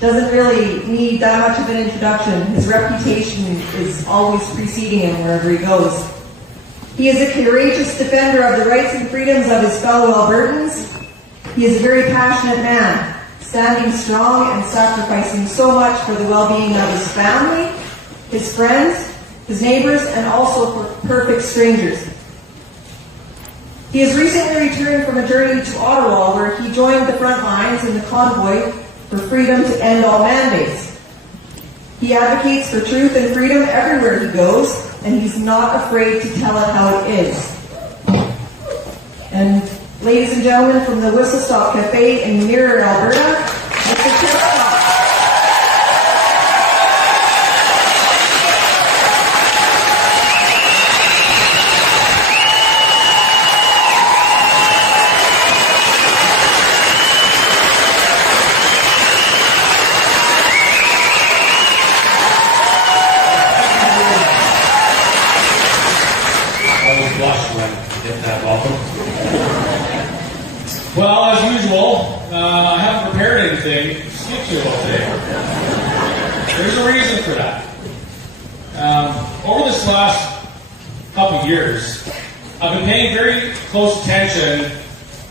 doesn't really need that much of an introduction. His reputation is always preceding him wherever he goes. He is a courageous defender of the rights and freedoms of his fellow Albertans. He is a very passionate man, standing strong and sacrificing so much for the well-being of his family, his friends, his neighbors, and also for perfect strangers. He has recently returned from a journey to Ottawa where he joined the front lines in the convoy for freedom to end all mandates. He advocates for truth and freedom everywhere he goes, and he's not afraid to tell it how it is. And ladies and gentlemen, from the Whistle Stop Cafe in Mirror, Alberta, Mr. Chip Scott. Well, as usual, I haven't prepared anything to speak to you about today. There's a reason for that. Over this last couple of years, I've been paying very close attention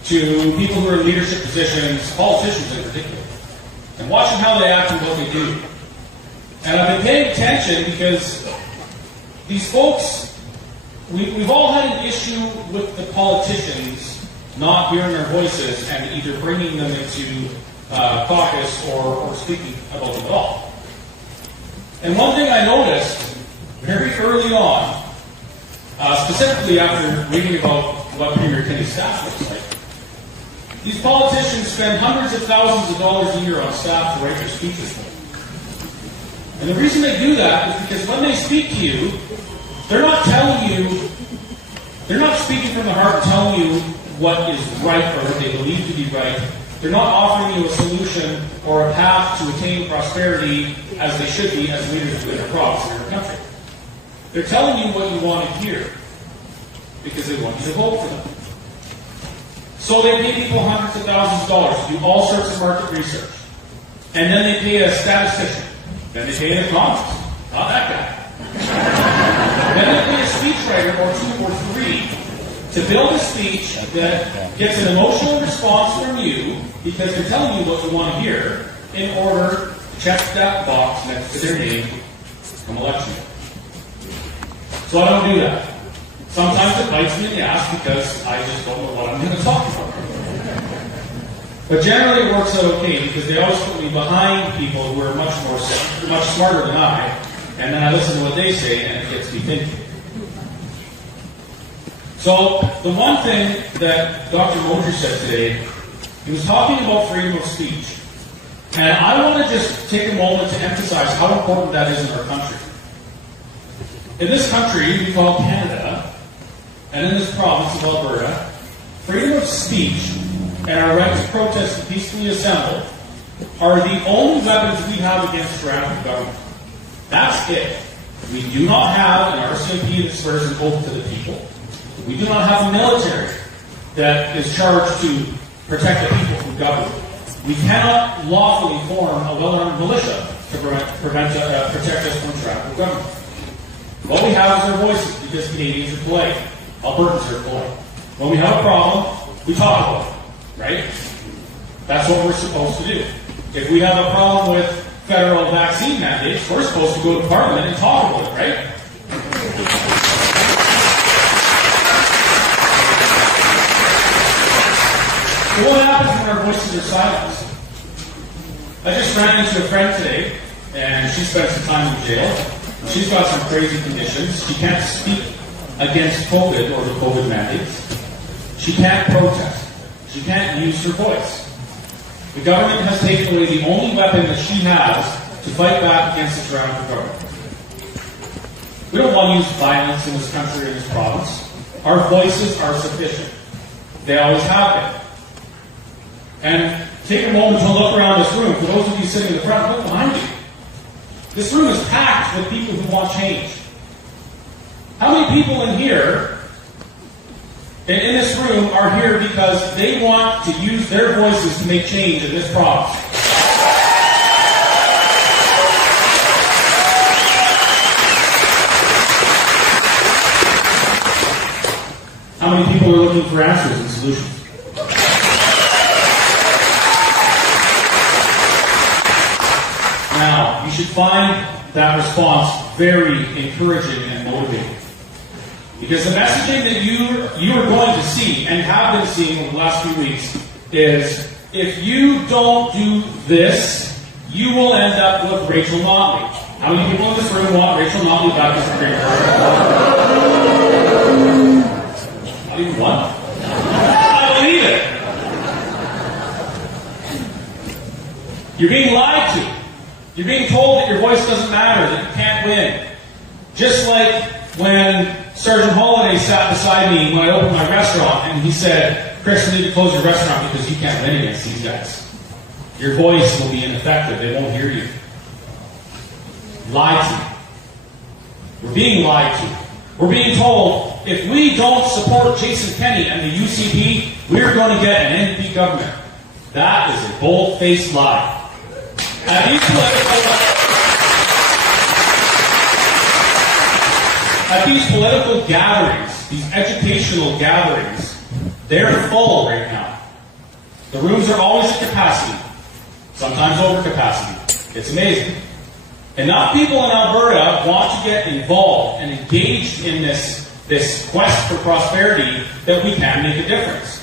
to people who are in leadership positions, politicians in particular, and watching how they act and what they do. And I've been paying attention because these folks, we've all had an issue with the politicians not hearing their voices and either bringing them into caucus or speaking about them at all. And one thing I noticed very early on, specifically after reading about what Premier Kenny's staff looks like, these politicians spend hundreds of thousands of dollars a year on staff to write their speeches for them. And the reason they do that is because when they speak to you, they're not telling you, they're not speaking from the heart and telling you what is right or what they believe to be right. They're not offering you a solution or a path to attain prosperity as they should be as leaders of their province or their country. They're telling you what you want to hear because they want you to vote for them. So they pay people hundreds of thousands of dollars to do all sorts of market research. And then they pay a statistician. Then they pay an economist. Not that guy. Then they pay a speechwriter or two or three to build a speech that gets an emotional response from you because they're telling you what you want to hear in order to check that box next to their name come election day. So I don't do that. Sometimes it bites me in the ass because I just don't know what I'm going to talk about. But generally it works out okay because they always put me behind people who are much smarter than I, and then I listen to what they say and it gets me thinking. So, the one thing that Dr. Moser said today, he was talking about freedom of speech. And I want to just take a moment to emphasize how important that is in our country. In this country we call Canada, and in this province of Alberta, freedom of speech and our right to protest and peacefully assemble are the only weapons we have against tyrannical government. That's it. We do not have an RCMP that swears an oath to the people. We do not have a military that is charged to protect the people from government. We cannot lawfully form a well-armed militia to protect us from tyrannical government. What we have is our voices because Canadians are polite. Albertans are polite. When we have a problem, we talk about it, right? That's what we're supposed to do. If we have a problem with federal vaccine mandates, we're supposed to go to Parliament and talk about it, right? So what happens when our voices are silenced? I just ran into a friend today, and she spent some time in jail. She's got some crazy conditions. She can't speak against COVID or the COVID mandates. She can't protest. She can't use her voice. The government has taken away the only weapon that she has to fight back against the tyrannical government. We don't want to use violence in this country or in this province. Our voices are sufficient. They always have been. And take a moment to look around this room. For those of you sitting in the front, look behind you. This room is packed with people who want change. How many people in here, in this room, are here because they want to use their voices to make change in this province? how many people are looking for answers and solutions? Now, you should find that response very encouraging and motivating. Because the messaging that you are going to see and have been seeing over the last few weeks is, if you don't do this, you will end up with Rachel Notley. How many people in this room want Rachel Notley back as Supreme Court? Not even one? I believe it. You're being lied to. You're being told that your voice doesn't matter, that you can't win. Just like when Sergeant Holiday sat beside me when I opened my restaurant and he said, "Chris, you need to close your restaurant because you can't win against these guys. Your voice will be ineffective. They won't hear you." Lied to. We're being lied to. We're being told, if we don't support Jason Kenney and the UCP, we're going to get an NDP government. That is a bold-faced lie. At these political gatherings, these educational gatherings, they're full right now. The rooms are always at capacity, sometimes over capacity. It's amazing. Enough people in Alberta want to get involved and engaged in this quest for prosperity that we can make a difference.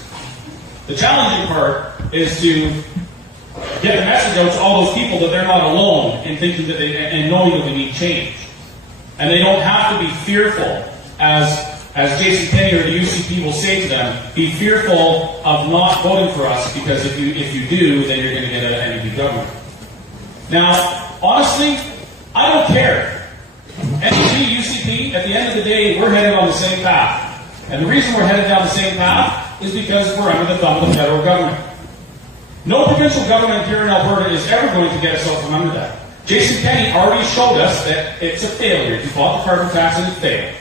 The challenging part is to get the message out to all those people that they're not alone in thinking that and knowing that we need change. And they don't have to be fearful, as Jason Kenney or the UCP will say to them, be fearful of not voting for us, because if you do, then you're going to get an NDP government. Now, honestly, I don't care. NDP, UCP, at the end of the day, we're headed on the same path. And the reason we're headed down the same path is because we're under the thumb of the federal government. No provincial government here in Alberta is ever going to get us out from under that. Jason Kenney already showed us that it's a failure. He fought the carbon tax and it failed.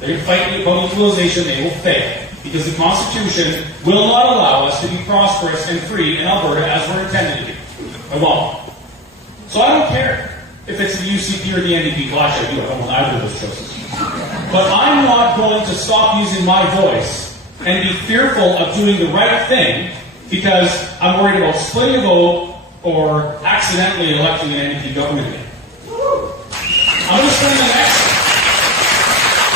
They're fighting about equalization, they will fail. Because the Constitution will not allow us to be prosperous and free in Alberta as we're intended to be. It won't. So I don't care if it's the UCP or the NDP. Well, actually, I do. I don't want either of those choices. But I'm not going to stop using my voice and be fearful of doing the right thing because I'm worried about splitting a vote or accidentally electing an NDP government again. I'm going to spend the next,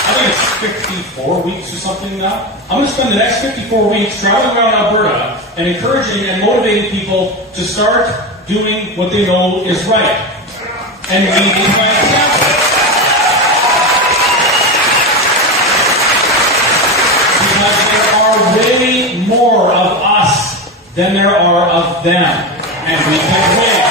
I think it's 54 weeks or something now. I'm going to spend the next 54 weeks traveling around Alberta and encouraging and motivating people to start doing what they know is right. And leading by example. Because there are way more of us than there are of them. And we can win.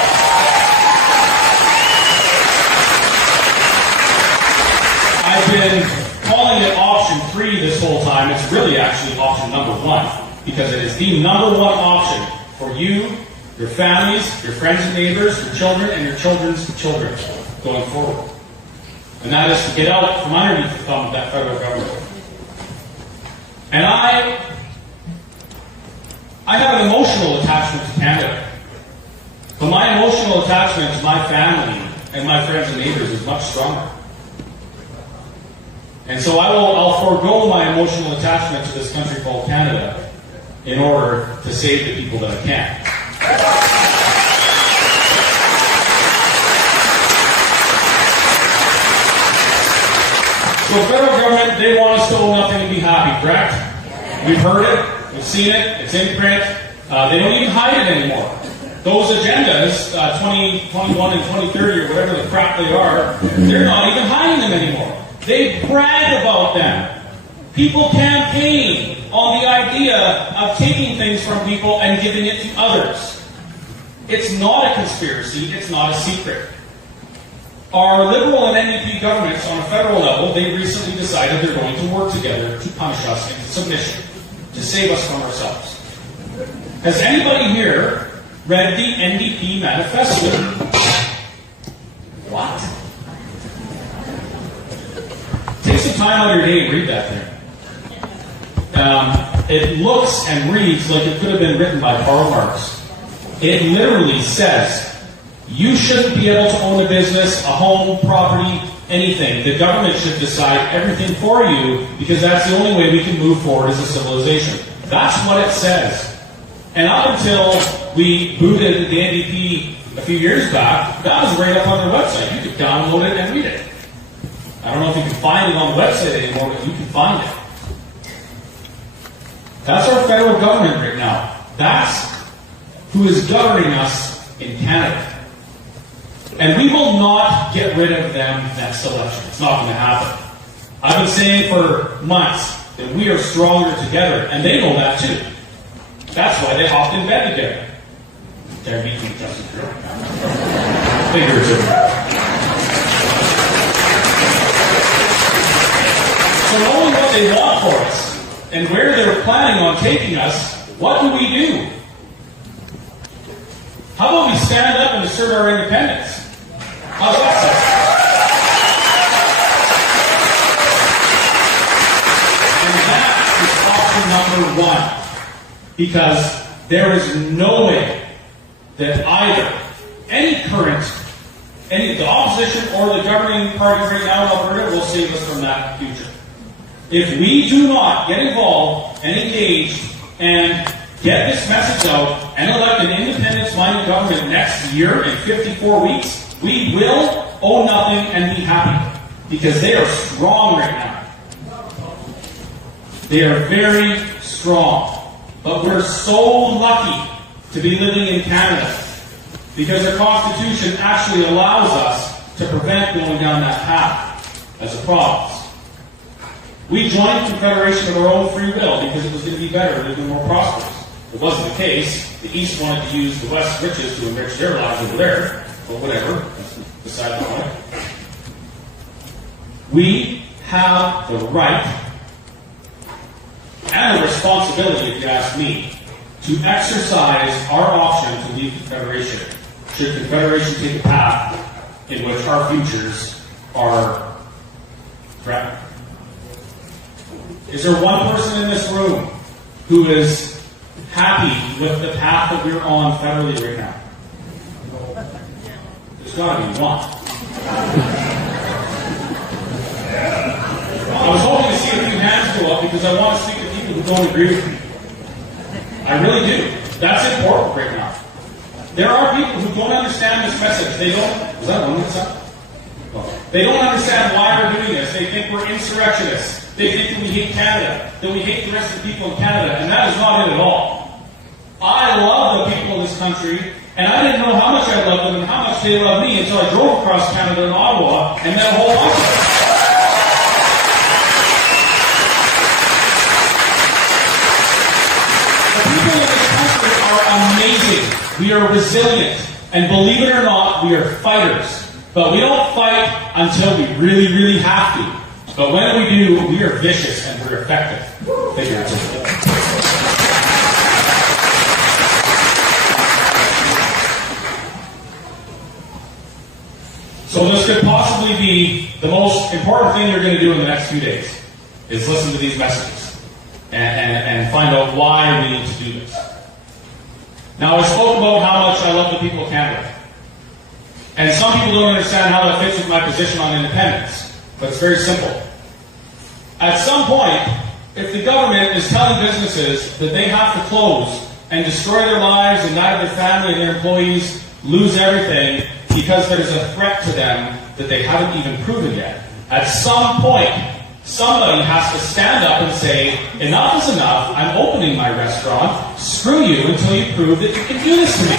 I've been calling it option 3 this whole time. It's really actually option number 1, because it is the number 1 option for you, your families, your friends and neighbors, your children, and your children's children going forward. And that is to get out from underneath the thumb of that federal government. And I have an emotional attachment to Canada. But my emotional attachment to my family and my friends and neighbors is much stronger. And so I'll forego my emotional attachment to this country called Canada in order to save the people that I can. So the federal government, they want us to own nothing and be happy, correct? We've heard it, we've seen it, it's in print. They don't even hide it anymore. Those agendas, 2021 and 2030 or whatever the crap they are, they're not even hiding them anymore. They brag about them. People campaign on the idea of taking things from people and giving it to others. It's not a conspiracy, it's not a secret. Our Liberal and NDP governments on a federal level, they recently decided they're going to work together to punish us into submission, to save us from ourselves. Has anybody here read the NDP manifesto? What? Take some time out of your day and read that thing. It looks and reads like it could have been written by Karl Marx. It literally says, you shouldn't be able to own a business, a home, property, anything. The government should decide everything for you because that's the only way we can move forward as a civilization. That's what it says. And up until we booted the NDP a few years back, that was right up on their website. You could download it and read it. I don't know if you can find it on the website anymore, but you can find it. That's our federal government right now. That's who is governing us in Canada. And we will not get rid of them next election. It's not going to happen. I've been saying for months that we are stronger together, and they know that too. That's why they hopped in bed together. They're meeting each other. So knowing what they want for us and where they're planning on taking us, what do we do? How about we stand up and assert our independence? How's that sound? And that is option number one. Because there is no way that either the opposition or the governing party right now in Alberta will save us from that future. If we do not get involved and engage and get this message out and elect an independence-minded government next year in 54 weeks, we will owe nothing and be happy. Because they are strong right now. They are very strong. But we're so lucky to be living in Canada because our Constitution actually allows us to prevent going down that path as a province. We joined Confederation of our own free will because it was going to be better and more prosperous. It wasn't the case. The East wanted to use the West's riches to enrich their lives over there, but whatever. That's beside the point. We have the right and the responsibility, if you ask me, to exercise our option to leave Confederation should Confederation take a path in which our futures are threatened. Is there one person in this room who is happy with the path that we're on federally right now? There's got to be one. I was hoping to see a few hands go up because I want to speak to people who don't agree with me. I really do. That's important right now. There are people who don't understand this message. They don't. Is that one that's up? They don't understand why we're doing this. They think we're insurrectionists. They think that we hate Canada, that we hate the rest of the people in Canada, and that is not it at all. I love the people of this country, and I didn't know how much I loved them and how much they loved me until I drove across Canada in Ottawa and met a whole bunch of them. The people of this country are amazing. We are resilient, and believe it or not, we are fighters. But we don't fight until we really, really have to. But when we do, we are vicious and we're effective. Figuratively. So this could possibly be the most important thing you're going to do in the next few days, is listen to these messages and find out why we need to do this. Now, I spoke about how much I love the people of Canada. And some people don't understand how that fits with my position on independence. But it's very simple. At some point, if the government is telling businesses that they have to close and destroy their lives and that of their family and their employees lose everything because there's a threat to them that they haven't even proven yet, at some point, somebody has to stand up and say, enough is enough, I'm opening my restaurant, screw you until you prove that you can do this to me.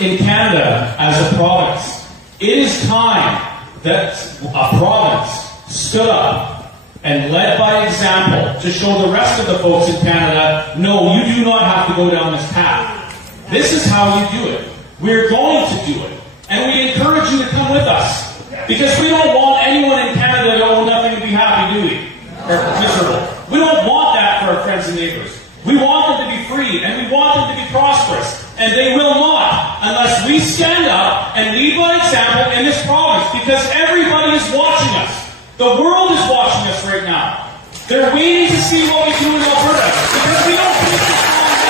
In Canada as a province. It is time that a province stood up and led by example to show the rest of the folks in Canada, no, you do not have to go down this path. This is how you do it. We're going to do it. And we encourage you to come with us. Because we don't want anyone in Canada to owe nothing and be happy, do we? Or miserable. We don't want that for our friends and neighbors. We want them to be free, and we want them to be prosperous. And they will not unless we stand up and lead by example in this province, because everybody is watching us. The world is watching us right now. They're waiting to see what we do in Alberta, because we don't take this long.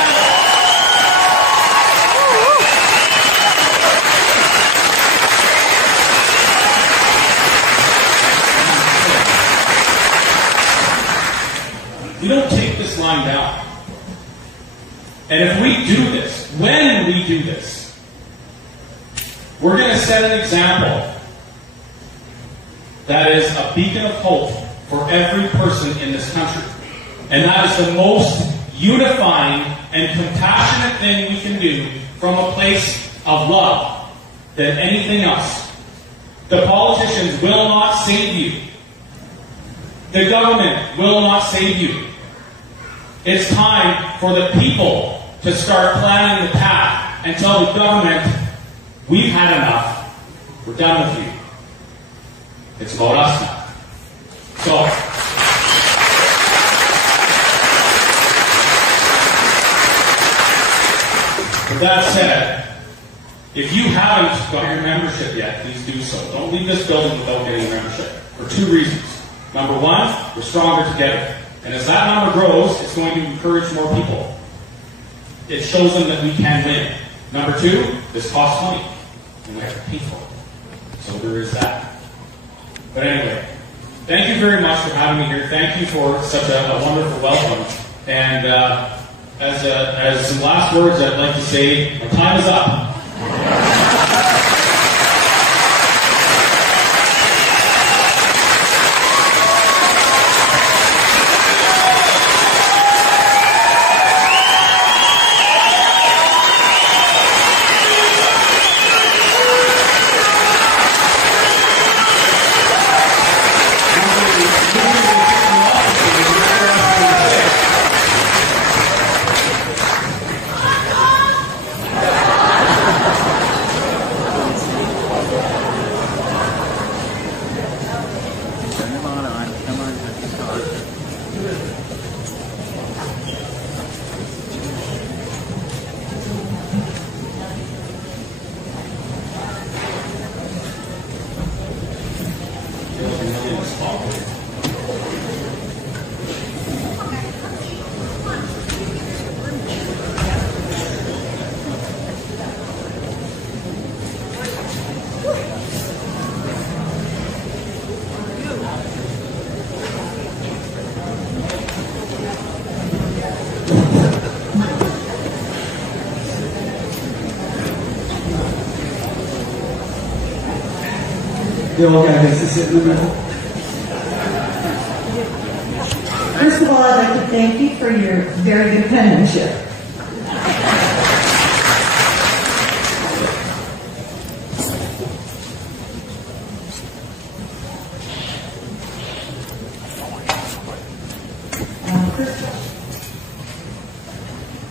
we don't take this line down. And if we do this, when we do this, we're going to set an example that is a beacon of hope for every person in this country. And that is the most unifying and compassionate thing we can do from a place of love than anything else. The politicians will not save you. The government will not save you. It's time for the people to start planning the path and tell the government, we've had enough. We're done with you. It's about us now. So, with that said, if you haven't got your membership yet, please do so. Don't leave this building without getting a membership. For two reasons. Number one, we're stronger together. And as that number grows, it's going to encourage more people. It shows them that we can win. Number two, this costs money. And we have to pay for it. So there is that. But anyway, thank you very much for having me here. Thank you for such a wonderful welcome. And as some last words, I'd like to say, my time is up. The old guy gets to sit in the middle. First of all, I'd like to thank you for your very good penmanship.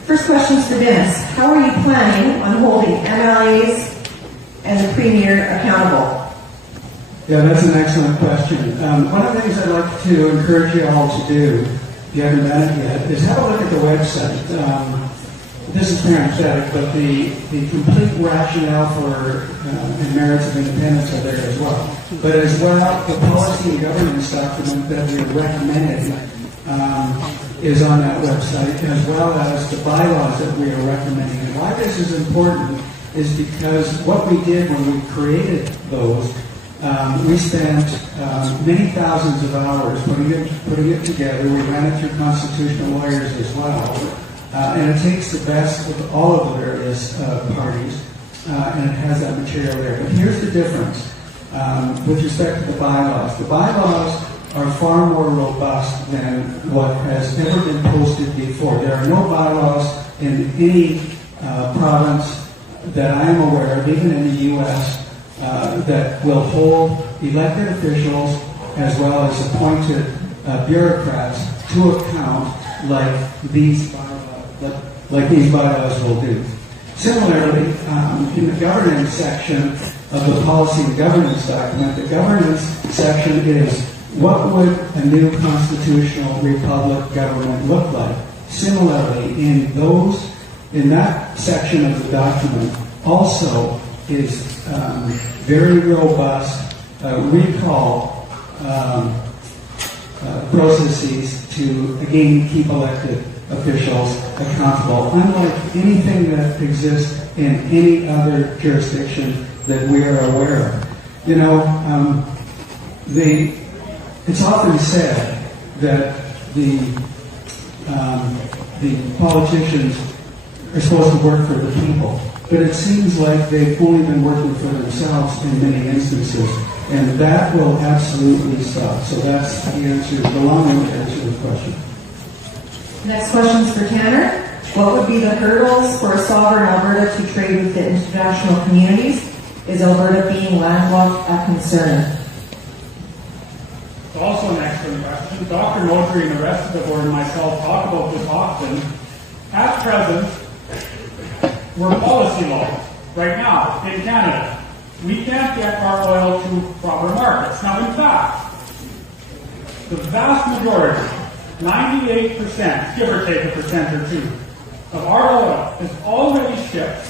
First question's for Dennis. How are you planning on holding MLAs and the Premier accountable? Yeah, that's an excellent question. One of the things I'd like to encourage you all to do, if you haven't done it yet, is have a look at the website. This is parenthetic, but the complete rationale for and merits of independence are there as well. But as well, the policy and governance document that we recommended is on that website, as well as the bylaws that we are recommending. And why this is important is because what we did when we created those, we spent many thousands of hours putting it together. We ran it through constitutional lawyers as well. And it takes the best of all of the various parties, and it has that material there. But here's the difference with respect to the bylaws. The bylaws are far more robust than what has ever been posted before. There are no bylaws in any province that I am aware of, even in the U.S., that will hold elected officials as well as appointed bureaucrats to account like these bylaws will do. Similarly, in the governance section of the policy and governance document, the governance section is what would a new constitutional republic government look like? Similarly, in that section of the document also is very robust recall processes to, again, keep elected officials accountable, unlike anything that exists in any other jurisdiction that we are aware of. You know, it's often said that the the politicians are supposed to work for the people. But it seems like they've only been working for themselves in many instances. And that will absolutely stop. So that's the answer, the long-winded answer to the question. Next question is for Tanner. What would be the hurdles for a sovereign Alberta to trade with the international communities? Is Alberta being landlocked a concern? Also an excellent question. Dr. Notary and the rest of the board and myself talk about this often. At present, we're policy law right now in Canada. We can't get our oil to proper markets. Now, in fact, the vast majority, 98%, give or take a percent or two, of our oil is already shipped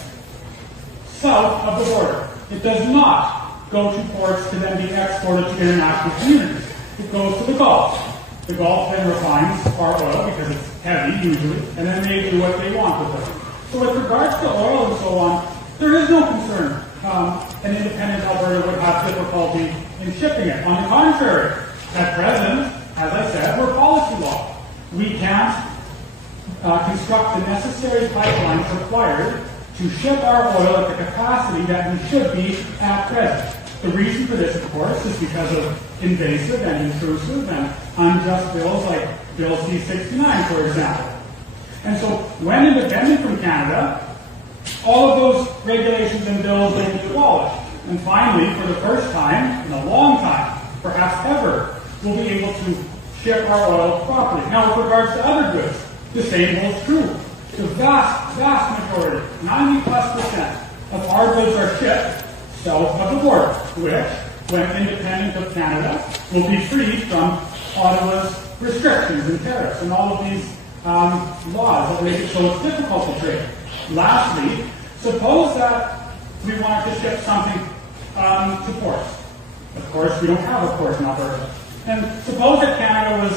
south of the border. It does not go to ports to then be exported to international communities. It goes to the Gulf. The Gulf then refines our oil because it's heavy usually, and then they do what they want with it. So with regards to oil and so on, there is no concern an independent Alberta would have difficulty in shipping it. On the contrary, at present, as I said, we're policy law. We can't construct the necessary pipelines required to ship our oil at the capacity that we should be at present. The reason for this, of course, is because of invasive and intrusive and unjust bills like Bill C-69, for example. And so, when independent from Canada, all of those regulations and bills will be abolished. And finally, for the first time in a long time, perhaps ever, we'll be able to ship our oil properly. Now, with regards to other goods, the same holds true. The vast majority, 90+% of our goods are shipped south of the border, which, when independent of Canada, will be free from Ottawa's restrictions and tariffs and all of these laws that make it so it's difficult to trade. Lastly, suppose that we wanted to ship something to ports. Of course, we don't have a port in Alberta. And suppose that Canada was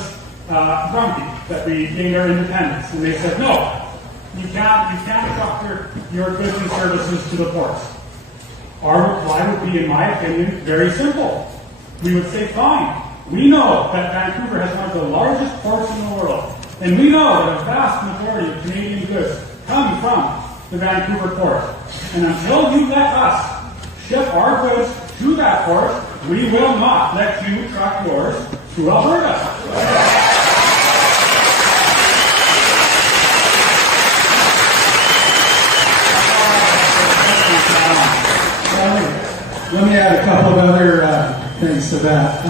grumpy that we gained our independence, and they said, no, you can't truck your goods and services to the ports. Our reply would be, in my opinion, very simple. We would say, fine. We know that Vancouver has one of the largest ports in the world, and we know that a vast majority of Canadian goods come from the Vancouver port. And until you let us ship our goods to that port, we will not let you truck yours to Alberta. Let me add a couple of other things to that.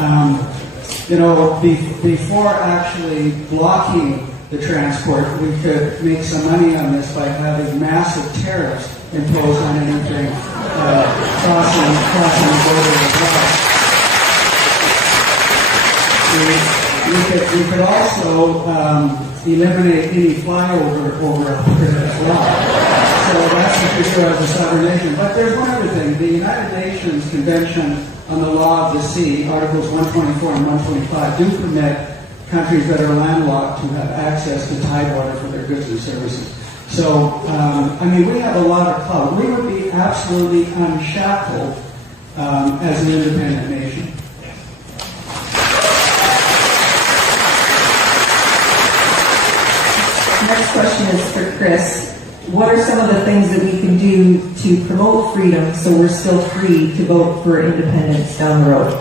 Before actually blocking the transport, we could make some money on this by having massive tariffs imposed on anything crossing the border as well. We could also eliminate any flyover over Alberta as well. So that's the future of the sovereign nation. But there's one other thing. The United Nations Convention on the Law of the Sea, Articles 124 and 125, do permit countries that are landlocked to have access to tidewater for their goods and services. So, we have a lot of clout. We would be absolutely unshackled as an independent nation. Next question is for Chris. What are some of the things that we can do to promote freedom so we're still free to vote for independence down the road?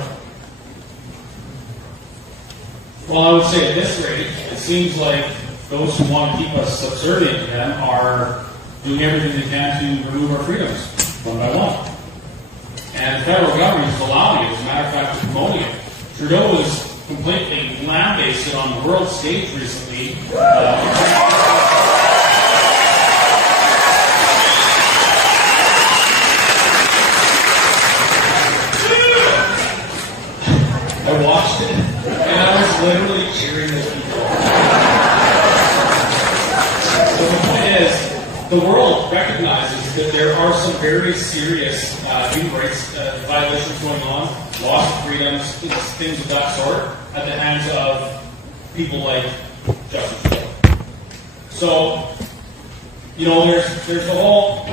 Well, I would say at this rate, it seems like those who want to keep us subservient to them are doing everything they can to remove our freedoms, one by one. And the federal government is allowing it, as a matter of fact, is promoting it. Trudeau was completely lambasted on the world stage recently. I watched it, and I was literally cheering those people. So the point is, the world recognizes that there are some very serious human rights violations going on, loss of freedoms, things of that sort, at the hands of people like Justice Trudeau. So, there's the whole,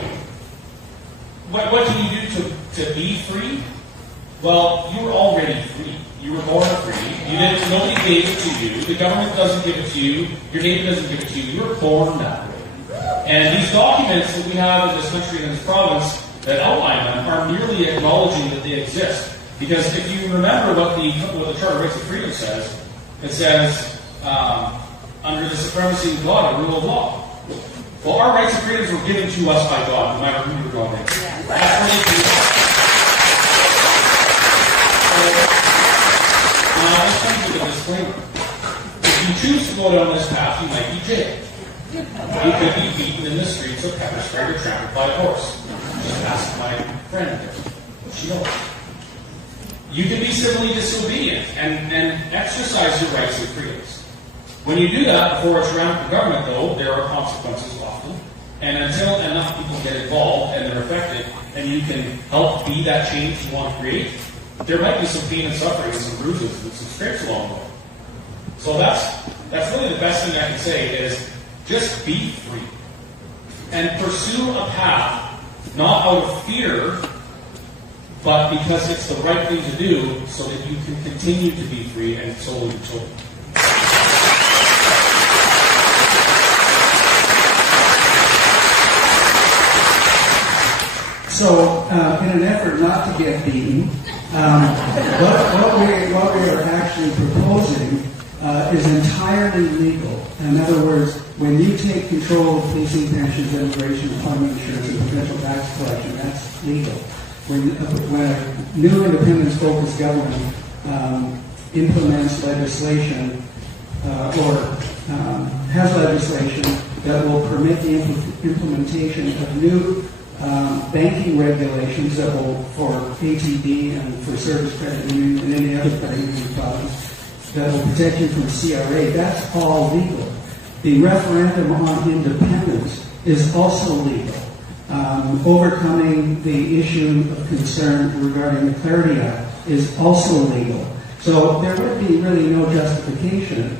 what can you do to be free? Well, you're already free. You were born free. You didn't. Nobody gave it to you. The government doesn't give it to you. Your neighbor doesn't give it to you. You were born that way. And these documents that we have in this country and this province that outline them are merely acknowledging that they exist. Because if you remember what the Charter of Rights and Freedom says, it says under the supremacy of God, a rule of law. Well, our rights and freedoms were given to us by God, no matter who your God is. That's what it is. Now, let's come to the disclaimer. If you choose to go down this path, you might be jailed. You could be beaten in the streets of pepper sprayed or trampled by a horse. Just ask my friend there. She knows. You can be civilly disobedient and exercise your rights and freedoms. When you do that before it's around the government, though, there are consequences often. And until enough people get involved and they're affected, and you can help be that change you want to create, there might be some pain and suffering and some bruises and some scrapes along the way. So that's really the best thing I can say is just be free. And pursue a path, not out of fear, but because it's the right thing to do so that you can continue to be free and so will your children. So, in an effort not to get beaten, what we are actually proposing is entirely legal. In other words, when you take control of policing, pensions, immigration, employment insurance, and provincial tax collection, that's legal. When a new independence-focused government implements legislation or has legislation that will permit the implementation of new banking regulations that will, for ATD and for service credit union and any other credit union products, that will protect you from CRA, that's all legal. The referendum on independence is also legal. Overcoming the issue of concern regarding the Clarity Act is also legal. So there would be really no justification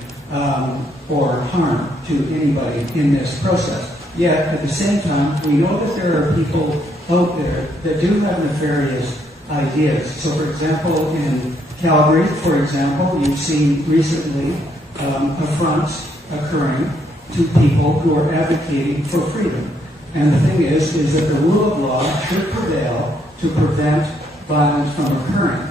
or harm to anybody in this process. Yet, at the same time, we know that there are people out there that do have nefarious ideas. So, for example, in Calgary, for example, you've seen recently affronts occurring to people who are advocating for freedom. And the thing is that the rule of law should prevail to prevent violence from occurring.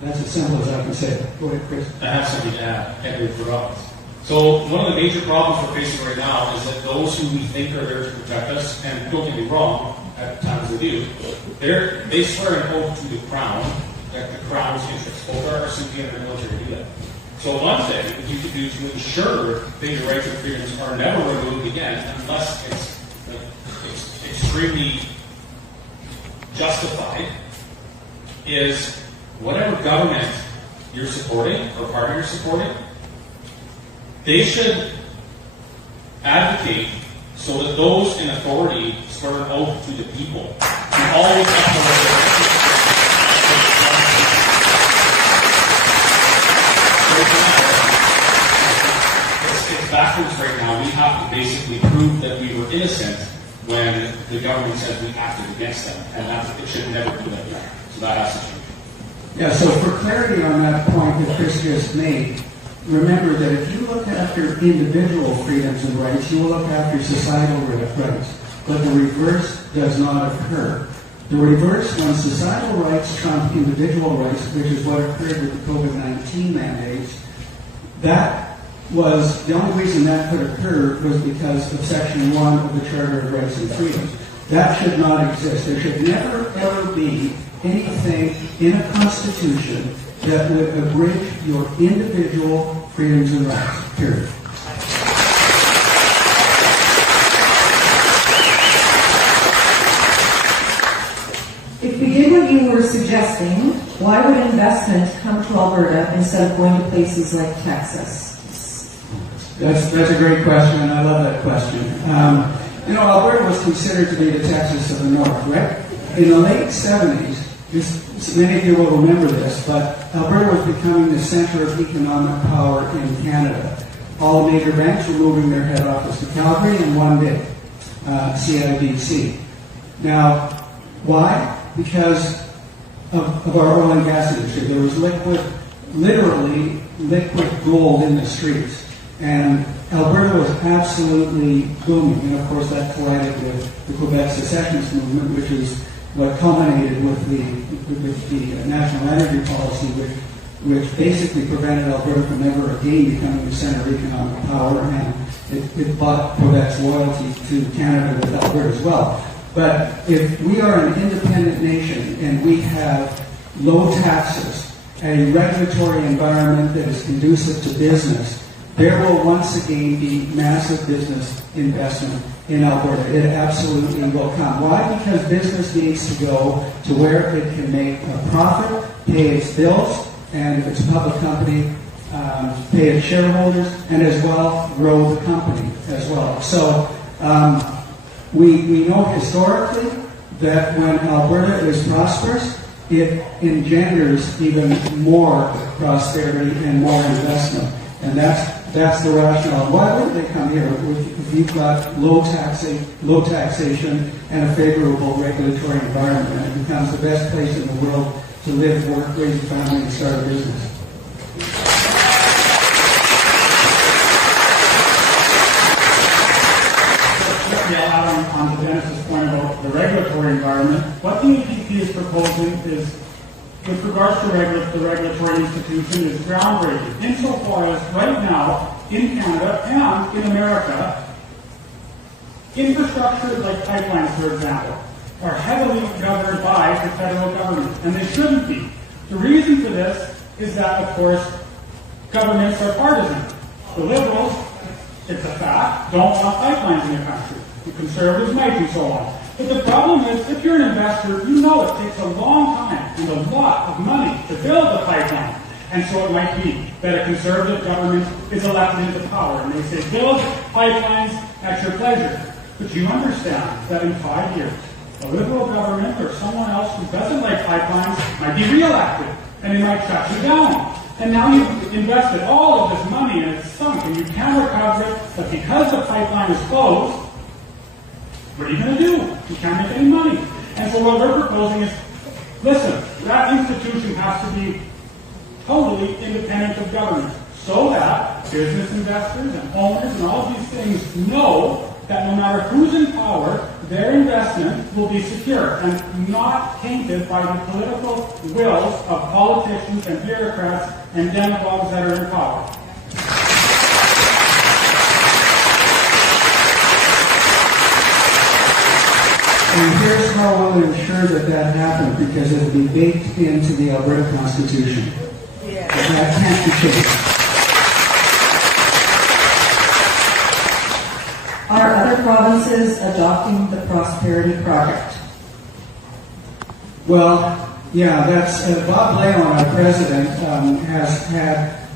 That's as simple as I can say it. Go ahead, Chris. I have something to add, Henry Robbins. So one of the major problems we're facing right now is that those who we think are there to protect us, and don't get me wrong, at times they do, they swear an oath to the crown that the crown's interests, both our civilian and our military, do that. So one thing that you could do to ensure that your rights and freedoms are never removed again, unless it's extremely justified, is whatever government you're supporting or party you're supporting, they should advocate so that those in authority swear an oath to the people to always uphold it's backwards right now. We have to basically prove that we were innocent when the government said we acted against them, and it should never be like that. So that has to change. Yeah, so for clarity on that point that Chris just made, remember that if you look after individual freedoms and rights, you will look after societal rights. But the reverse does not occur. The reverse, when societal rights trump individual rights, which is what occurred with the COVID-19 mandates, that was, the only reason that could occur was because of Section 1 of the Charter of Rights and Freedoms. That should not exist. There should never, ever be anything in a constitution that would abridge your individual freedoms and rights, period. If we did what you were suggesting, why would investment come to Alberta instead of going to places like Texas? That's a great question, and I love that question. Alberta was considered to be the Texas of the North, right? In the late 70s, many of you will remember this, but Alberta was becoming the center of economic power in Canada. All the major banks were moving their head office to Calgary, and one did, CIBC. Now, why? Because of our oil and gas industry. There was literally liquid gold in the streets. And Alberta was absolutely booming. And of course that collided with the Quebec secessionist movement, which is what culminated with the national energy policy, which basically prevented Alberta from ever again becoming the center of economic power, and it bought Quebec's loyalty to Canada with Alberta as well. But if we are an independent nation and we have low taxes, a regulatory environment that is conducive to business, there will once again be massive business investment in Alberta. It absolutely will come. Why? Because business needs to go to where it can make a profit, pay its bills, and if it's a public company, pay its shareholders, and as well grow the company as well. So we know historically that when Alberta is prosperous, it engenders even more prosperity and more investment. And that's the rationale. Why wouldn't they come here if you've got low taxation and a favorable regulatory environment, and it becomes the best place in the world to live, work, raise a family, and start a business? On to Dennis's point about the regulatory environment, what the UPP is proposing is, with regards to the regulatory institution, is groundbreaking. Insofar as right now, in Canada and in America, infrastructure like pipelines, for example, are heavily governed by the federal government, and they shouldn't be. The reason for this is that, of course, governments are partisan. The Liberals, it's a fact, don't want pipelines in the country. The Conservatives might and so on. But the problem is, if you're an investor, you know it takes a long time and a lot of money to build a pipeline. And so it might be that a Conservative government is elected into power, and they say, build pipelines at your pleasure. But you understand that in 5 years, a Liberal government or someone else who doesn't like pipelines might be re-elected, and they might shut you down. And now you've invested all of this money and it's sunk, and you can't recover it, but because the pipeline is closed, what are you going to do? You can't make any money. And so what we're proposing is, listen, that institution has to be totally independent of government, so that business investors and owners and all of these things know that no matter who's in power, their investment will be secure and not tainted by the political wills of politicians and bureaucrats and demagogues that are in power. And here's how we'll ensure that that happens, because it will be baked into the Alberta Constitution. Yeah. That can't be changed. Are other provinces adopting the Prosperity Project? Well, yeah, that's Bob Leon, our president, has had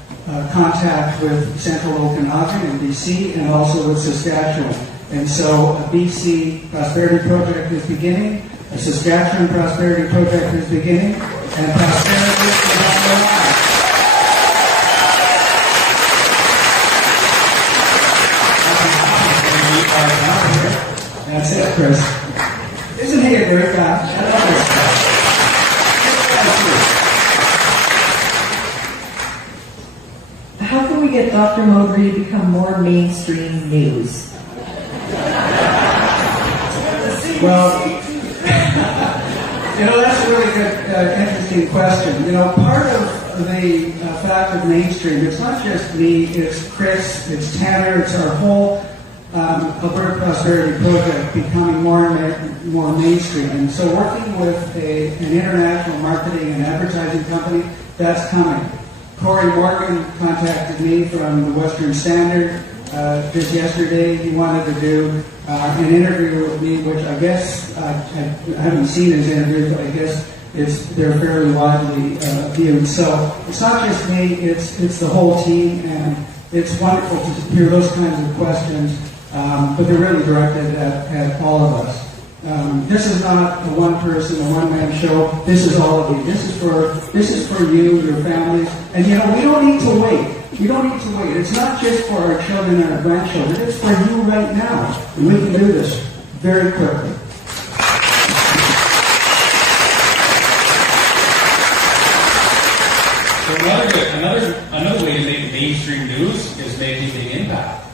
contact with Central Okanagan in BC and also with Saskatchewan. And so a BC Prosperity Project is beginning, a Saskatchewan Prosperity Project is beginning, and prosperity is on the line. That's it, Chris. Isn't he a great guy? I love this guy. How can we get Dr. Modry to become more mainstream news? Well, that's a really good, interesting question. Part of the fact of mainstream, it's not just me, it's Chris, it's Tanner, it's our whole Alberta Prosperity Project becoming more and more mainstream. And so working with an international marketing and advertising company, that's coming. Corey Morgan contacted me from the Western Standard just yesterday. He wanted to do an interview with me, which I guess I haven't seen his interview, but I guess they're fairly widely viewed. So it's not just me; it's the whole team, and it's wonderful to hear those kinds of questions. But they're really directed at all of us. This is not a one-person, a one-man show. This is all of you. This is for you, your families, and we don't need to wait. We don't need to wait. It's not just for our children and our grandchildren. It's for you right now. And we can do this very quickly. Another way to make mainstream news is making a big impact.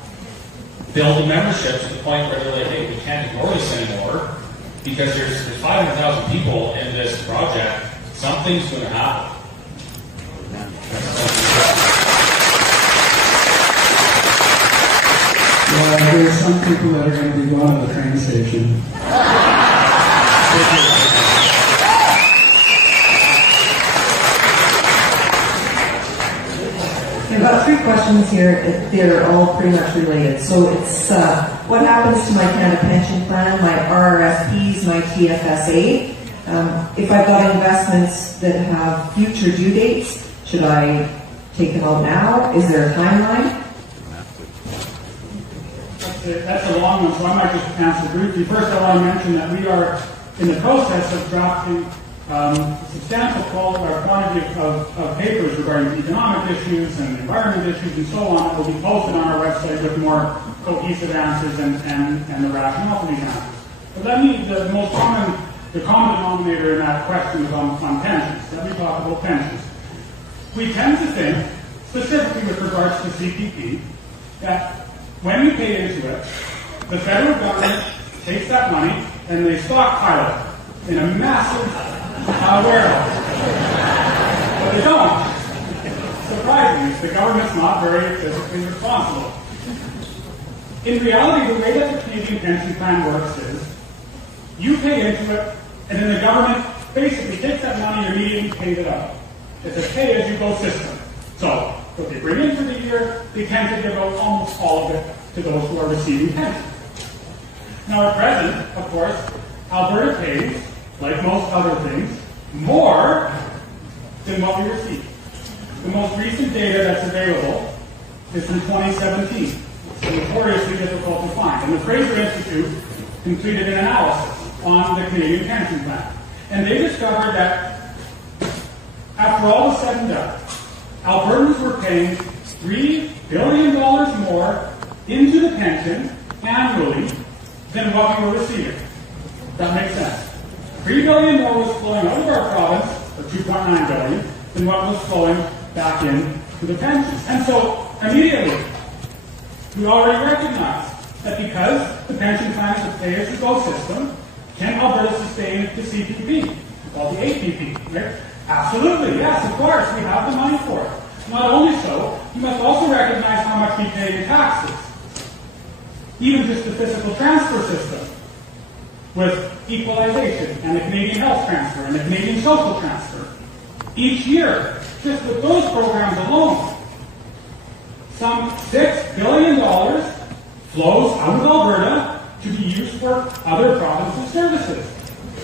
Build a membership to the point where they're like, hey, we can't ignore this anymore because there's 500,000 people in this project. Something's going to happen. Well, there's some people that are going to be going to the train station. I've got 3 questions here. They're all pretty much related. So it's what happens to my Canada pension plan, my RRSPs, my TFSA? If I've got investments that have future due dates, should I take them out now? Is there a timeline? That's a long one, so I might just answer briefly. First, I want to mention that we are in the process of drafting a substantial quantity of papers regarding economic issues and environment issues and so on that will be posted on our website with more cohesive answers and the rationale for these answers. But the common denominator in that question is on pensions. Let me talk about pensions. We tend to think, specifically with regards to CPP, that when we pay into it, the federal government takes that money and they stockpile it in a massive warehouse. But they don't. Surprisingly, the government's not very physically responsible. In reality, the way that the Canadian pension plan works is you pay into it, and then the government basically takes that money and immediately pays it out. It's a pay-as-you-go system. So, what they bring in for the year, they tend to give out almost all of it to those who are receiving pension. Now, at present, of course, Alberta pays, like most other things, more than what we receive. The most recent data that's available is from 2017. It's notoriously difficult to find. And the Fraser Institute completed an analysis on the Canadian pension plan. And they discovered that after all is said and done, Albertans were paying $3 billion more into the pension annually than what we were receiving. That makes sense. $3 billion more was flowing out of our province, or $2.9 billion, than what was flowing back in to the pensions. And so, immediately, we already recognize that because the pension plan is a pay-as-you-go system, can Alberta sustain the CPP, called the APP, right? Absolutely, yes, of course, we have the money for it. Not only so, you must also recognize how much we pay in taxes. Even just the physical transfer system, with equalization and the Canadian health transfer and the Canadian social transfer. Each year, just with those programs alone, some $6 billion flows out of Alberta to be used for other provinces' services.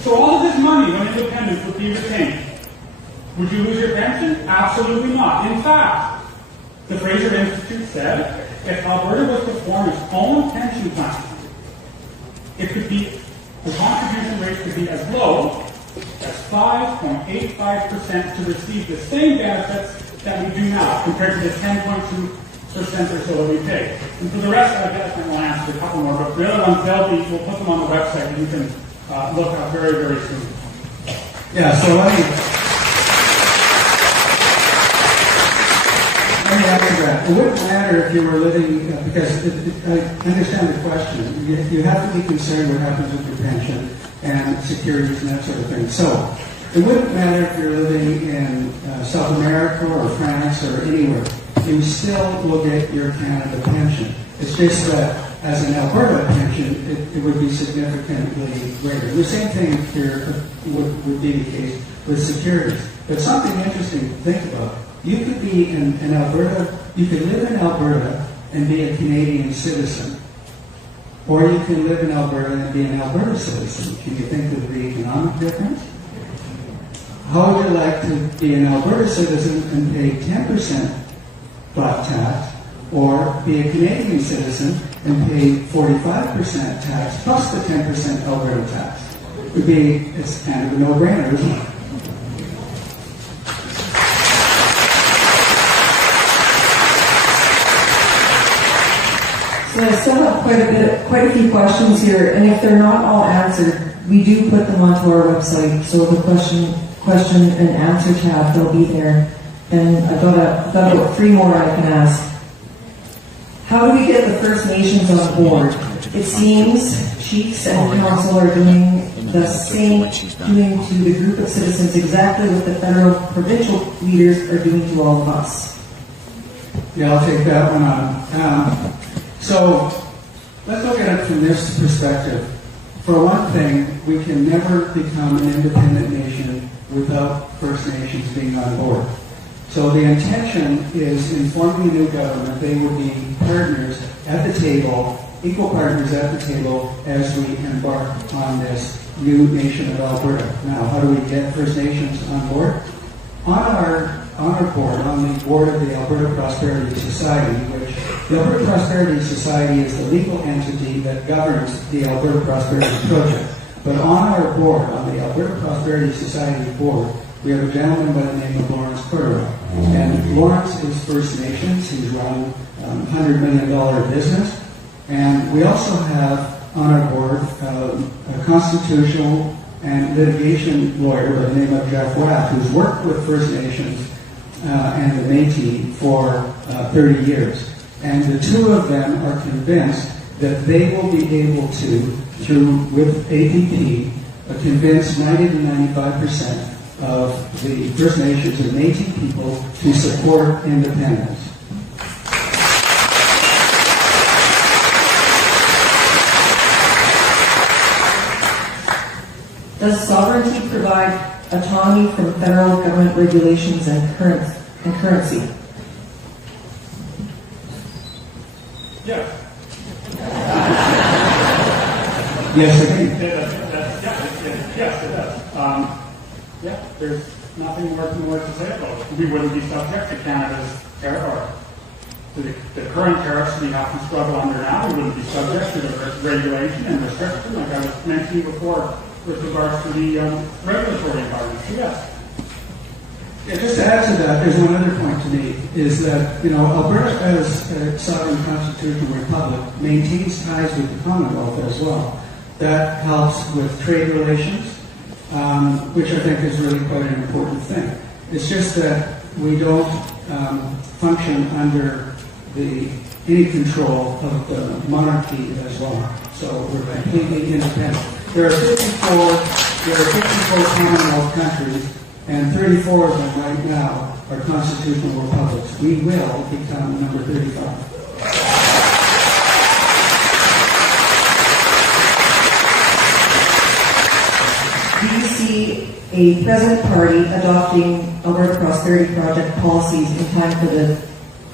So all of this money, when independence, would be retained. Would you lose your pension? Absolutely not. In fact, the Fraser Institute said if Alberta was to form its own pension plan, the contribution rate could be as low as 5.85% to receive the same benefits that we do now, compared to the 10.2% or so that we pay. And for the rest, I guess I will answer a couple more, but the other ones, we'll put them on the website and you can look up very, very soon. Yeah, so let me answer that. It wouldn't matter if you were living, because I understand the question. You have to be concerned what happens with your pension and securities and that sort of thing. So, it wouldn't matter if you're living in South America or France or anywhere. You still will get your Canada pension. It's just that as an Alberta pension, it would be significantly greater. The same thing here would be the case with securities. But something interesting to think about. You could be in Alberta, you could live in Alberta and be a Canadian citizen. Or you can live in Alberta and be an Alberta citizen. Can you think of the economic difference? How would you like to be an Alberta citizen and pay 10% flat tax, or be a Canadian citizen and pay 45% tax plus the 10% Alberta tax? It's kind of a no-brainer, isn't it? So I still have quite a few questions here, and if they're not all answered, we do put them onto our website. So the question and answer tab, they'll be there. And I've got about 3 more I can ask. How do we get the First Nations on board? It seems chiefs and council are doing the same, doing to the group of citizens exactly what the federal provincial leaders are doing to all of us. Yeah, I'll take that one on. So let's look at it from this perspective. For one thing, we can never become an independent nation without First Nations being on board. So the intention is in forming a new government, they will be partners at the table, equal partners at the table as we embark on this new nation of Alberta. Now, how do we get First Nations on board? On our board, on the board of the Alberta Prosperity Society, which the Alberta Prosperity Society is the legal entity that governs the Alberta Prosperity Project. But on our board, on the Alberta Prosperity Society board, we have a gentleman by the name of Lawrence Cordero. And Lawrence is First Nations. He's run $100 million business. And we also have on our board a constitutional and litigation lawyer by the name of Jeff Watt, who's worked with First Nations and the Métis for 30 years. And the two of them are convinced that they will be able to, with APP, convince 90 to 95% of the First Nations and Métis people to support independence. Does sovereignty provide autonomy from federal government regulations and currency? Yes. Yes, I think. Yes, it does. There's nothing more to say about it. We wouldn't be subject to Canada's tariff, or to the current tariffs we have to struggle under now. We wouldn't be subject to the regulation and restriction, like I was mentioning before, with regards to the regulatory environment. So yes. Yeah, just to add to that, there's one other point to make, is that, Alberta as a sovereign constitutional republic maintains ties with the Commonwealth as well. That helps with trade relations, which I think is really quite an important thing. It's just that we don't function under any control of the monarchy as well. So we're completely independent. There are 54 Commonwealth countries, and 34 of them right now are constitutional republics. We will become number 35. Do you see a present party adopting Alberta Prosperity Project policies in time for the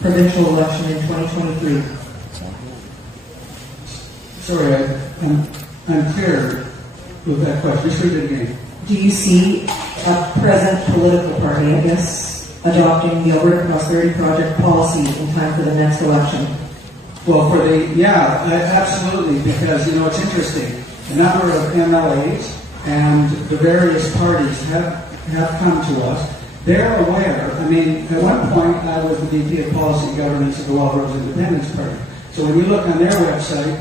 provincial election in 2023? Sorry, I'm unclear with that question. Just read it again. Do you see a present political party, I guess, adopting the Alberta Prosperity Project policies in time for the next election? Well, absolutely, because, it's interesting. A number of MLAs and the various parties have come to us. They're aware. At one point, I was the VP of Policy and Governance of the Alberta Independence Party. So when you look on their website,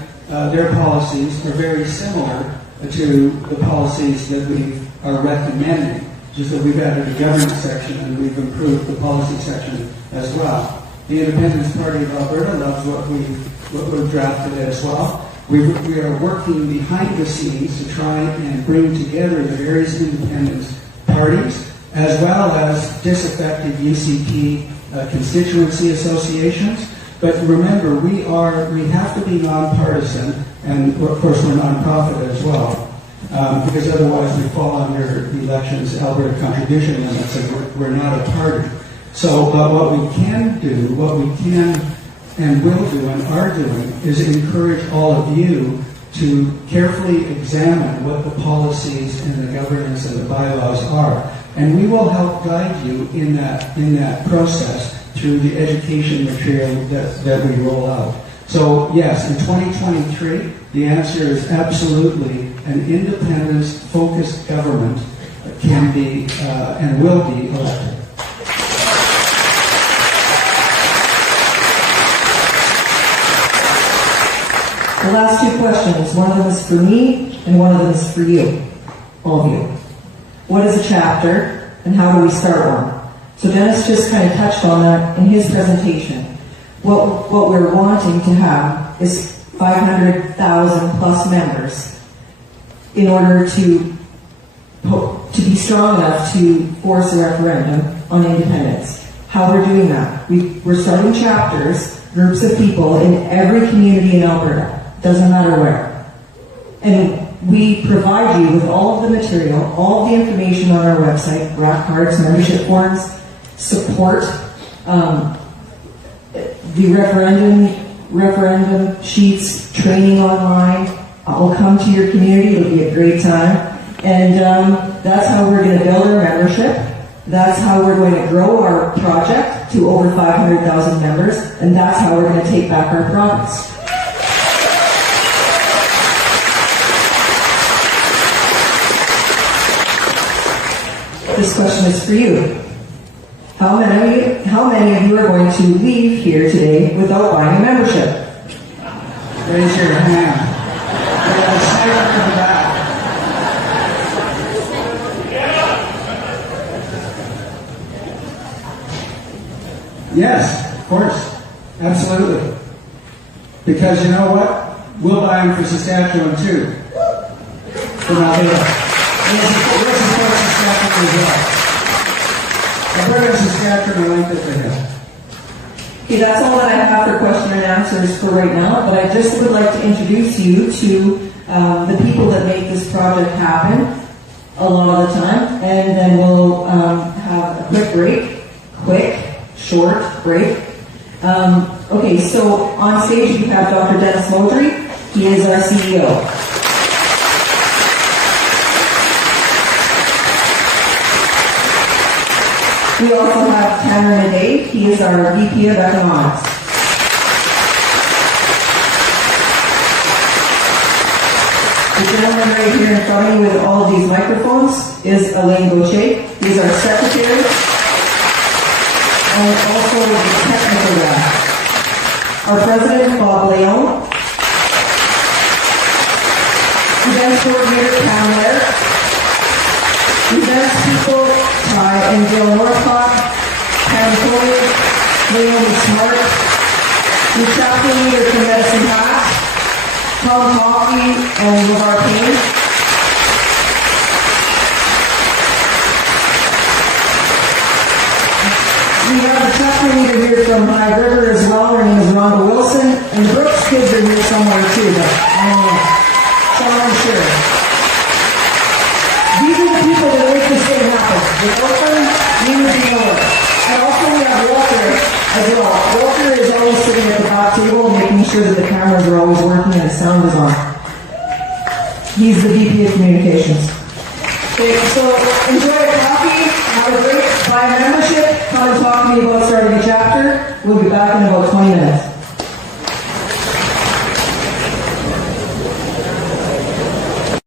their policies are very similar to the policies that we are recommending, just that we've added a governance section and we've improved the policy section as well. The Independence Party of Alberta loves what we've drafted as well. We are working behind the scenes to try and bring together the various independence parties, as well as disaffected UCP constituency associations. But remember, we have to be nonpartisan, and of course we're nonprofit as well, because otherwise we fall under the elections Alberta contribution limits, and we're not a party. So what we can and will do and are doing is encourage all of you to carefully examine what the policies and the governance and the bylaws are. And we will help guide you in that process through the education material that we roll out. So yes, in 2023, the answer is absolutely an independence-focused government can be and will be elected. The last 2 questions, one of them is for me and one of them is for you, all of you. What is a chapter and how do we start one? So Dennis just kind of touched on that in his presentation. What we're wanting to have is 500,000 plus members in order to be strong enough to force a referendum on independence. How we're doing that? We're starting chapters, groups of people in every community in Alberta, doesn't matter where. And we provide you with all of the material, all of the information on our website, rack cards, membership forms, support, the referendum sheets, training online. We'll come to your community, it'll be a great time. And that's how we're going to build our membership. That's how we're going to grow our project to over 500,000 members. And that's how we're going to take back our province. This question is for you. How many of you are going to leave here today without buying a membership? Raise your hand. Yeah, sniper in the back. Yes, of course. Absolutely. Because you know what? We'll buy them for Saskatchewan too. For Alberta. We'll support Saskatchewan as well. Alberta and Saskatchewan are linked at the hip. Okay, that's all that I have for question and answers for right now, but I just would like to introduce you to the people that make this project happen a lot of the time, and then we'll have a quick break. Short break. Okay, so on stage we have Dr. Dennis Modry. He is our CEO. We also have Cameron Day. He is our VP of Economics. The gentleman right here in front of me with all of these microphones is Elaine Gauthier. He's our secretary. And also the technical guy. Our president, Bob Leon. Events coordinator, Pam Lair. Events people, Ty and Jill Northcott. Pam Foley, Naomi Smart. The chapter leader from Medicine Hat, Tom Hockey and LeVar Payne. We have the chapter leader here from High River as well. Her name is Rhonda Wilson. And the Brooks kids are here somewhere too, but I don't know. So I'm sure. These are the people that make this thing happen. The orphan, we would be over. And also we have Walter as well. Walter is always sitting at the back table making sure that the cameras are always working and the sound is on. He's the VP of Communications. Okay, so enjoy a coffee, have a great buy membership, come and talk to me about starting a chapter. We'll be back in about 20 minutes.